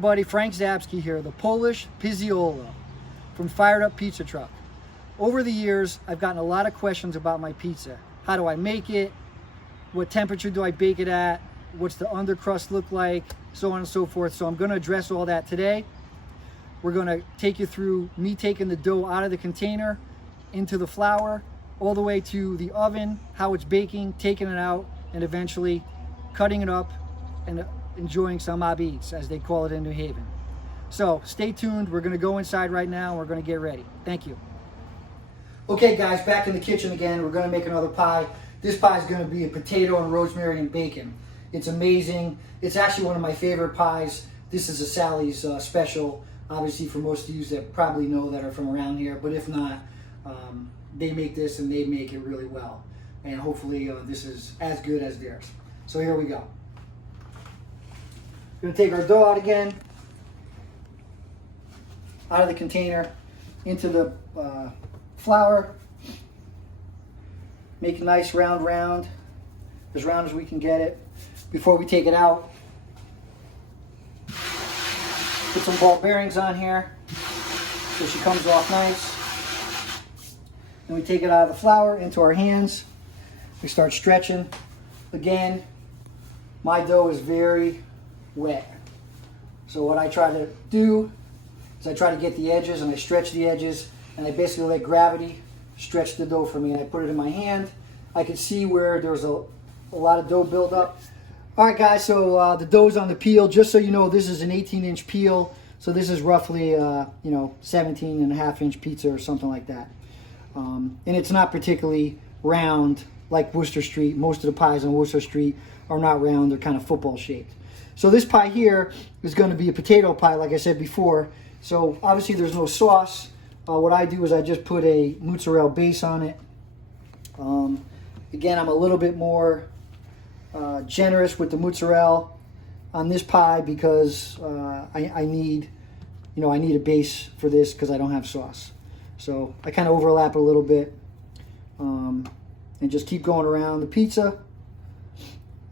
everybody, Frank Zabski here, the Polish Pizziola from Fired Up Pizza Truck. Over the years, I've gotten a lot of questions about my pizza. How do I make it? What temperature do I bake it at? What's the undercrust look like? So on and so forth. So I'm going to address all that today. We're going to take you through me taking the dough out of the container into the flour, all the way to the oven, how it's baking, taking it out, and eventually cutting it up and enjoying some ah-beetz, as they call it in New Haven. So stay tuned. We're going to go inside right now and we're going to get ready. Thank you. Okay guys, back in the kitchen again. We're going to make another pie. This pie is going to be a potato and rosemary and bacon. It's amazing. It's actually one of my favorite pies. This is a Sally's special, obviously, for most of you that probably know that are from around here, but if not, they make this and they make it really well. And hopefully this is as good as theirs. So here we go. We're going to take our dough out again, out of the container, into the flour. Make a nice round, as round as we can get it. Before we take it out, put some ball bearings on here so she comes off nice. Then we take it out of the flour into our hands. We start stretching. Again, my dough is very wet. So what I try to do is I try to get the edges and I stretch the edges and I basically let gravity stretch the dough for me, and I put it in my hand. I could see where there's a lot of dough build up. All right guys, so the dough's on the peel. Just so you know, this is an 18-inch peel. So this is roughly 17.5-inch pizza or something like that. And it's not particularly round like Wooster Street. Most of the pies on Wooster Street are not round, they're kind of football shaped. So this pie here is going to be a potato pie, like I said before. So obviously there's no sauce. What I do is I just put a mozzarella base on it. Again, I'm a little bit more generous with the mozzarella on this pie because I need a base for this because I don't have sauce. So I kind of overlap it a little bit and just keep going around the pizza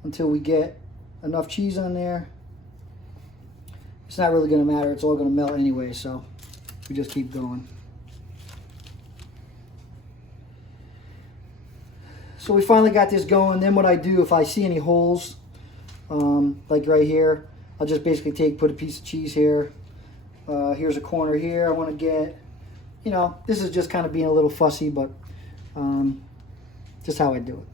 until we get enough cheese on there. It's not really going to matter. It's all going to melt anyway, so we just keep going. So we finally got this going. Then what I do, if I see any holes, like right here, I'll just basically put a piece of cheese here. Here's a corner here I want to get. This is just kind of being a little fussy, but just how I do it.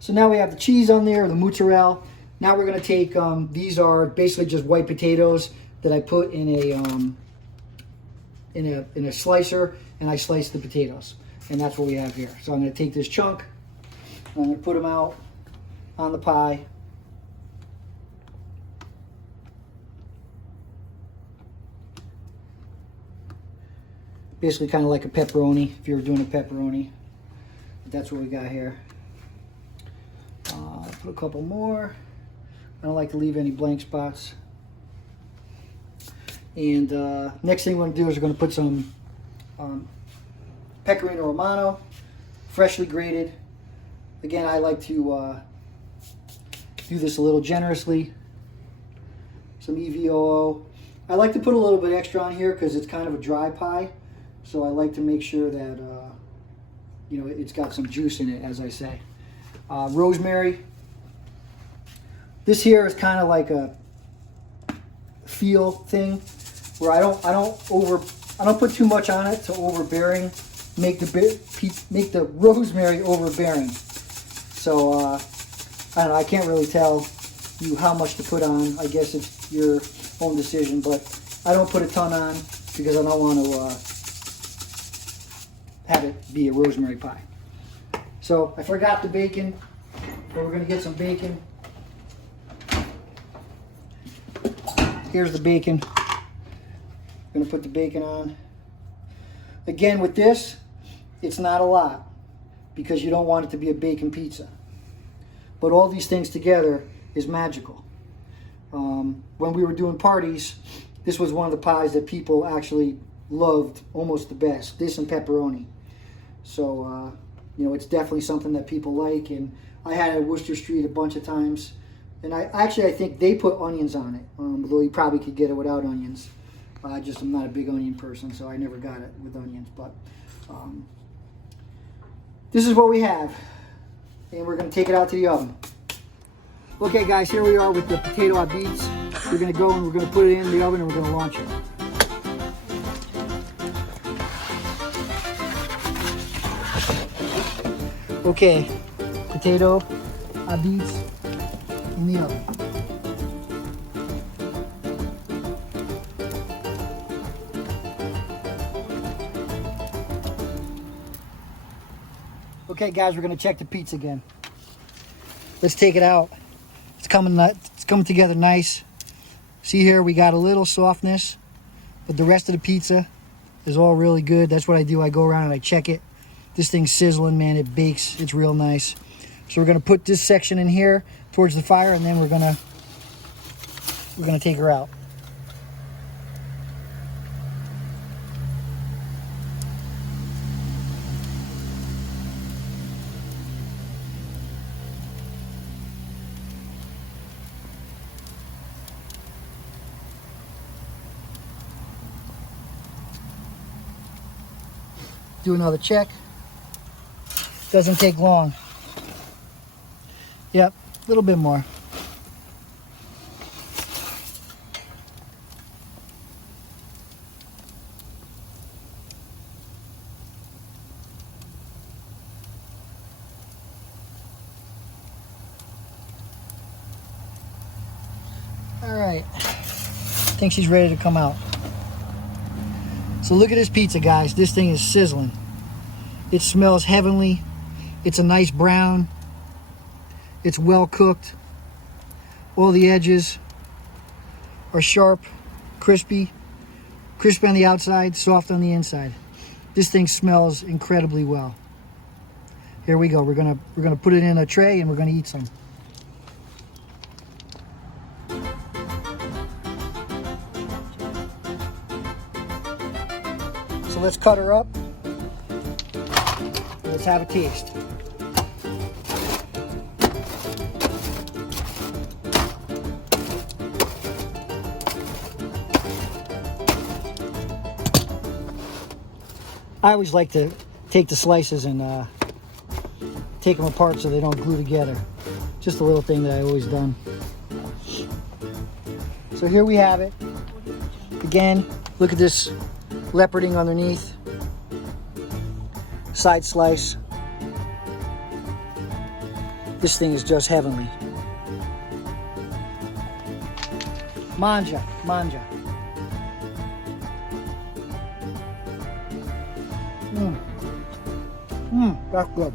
So now we have the cheese on there, the mozzarella. Now we're going to take, these are basically just white potatoes that I put in a slicer, and I slice the potatoes. And that's what we have here. So I'm going to take this chunk, and I'm going to put them out on the pie. Basically kind of like a pepperoni, if you were doing a pepperoni. But that's what we got here. Put a couple more. I don't like to leave any blank spots. And next thing we're going to do is we're going to put some Pecorino Romano, freshly grated. Again, I like to do this a little generously. Some EVOO. I like to put a little bit extra on here because it's kind of a dry pie. So I like to make sure that it's got some juice in it, as I say. Rosemary. This here is kind of like a feel thing where I don't put too much on it to overbearing. Make the rosemary overbearing. So I don't know, I can't really tell you how much to put on. I guess it's your own decision, but I don't put a ton on because I don't want to have it be a rosemary pie. So I forgot the bacon, but we're going to get some bacon. Here's the bacon. I'm going to put the bacon on. Again, with this, it's not a lot because you don't want it to be a bacon pizza. But all these things together is magical. When we were doing parties, this was one of the pies that people actually loved almost the best. This and pepperoni. So, it's definitely something that people like. And I had it at Wooster Street a bunch of times. And I think they put onions on it, although you probably could get it without onions. I just am not a big onion person, so I never got it with onions. But this is what we have, and we're going to take it out to the oven. Okay, guys, here we are with the potato ah-beetz. We're going to go and we're going to put it in the oven and we're going to launch it. Okay, potato ah-beetz in the oven. Okay, guys, we're gonna check the pizza again. Let's take it out. It's coming together nice. See here, we got a little softness, but the rest of the pizza is all really good. That's what I do. I go around and I check it. This thing's sizzling, man. It bakes. It's real nice. So we're gonna put this section in here towards the fire, and then we're gonna take her out. Do another check. Doesn't take long. Yep, a little bit more. All right, I think she's ready to come out. So look at this pizza, guys. This thing is sizzling. It smells heavenly. It's a nice brown. It's well cooked. All the edges are sharp, crispy. Crispy on the outside, soft on the inside. This thing smells incredibly well. Here we go. We're gonna put it in a tray and we're gonna eat some. So let's cut her up. Let's have a taste. I always like to take the slices and take them apart so they don't glue together. Just a little thing that I always done. So here we have it. Again, look at this leoparding underneath. Side slice. This thing is just heavenly. Manja, manja. That's good.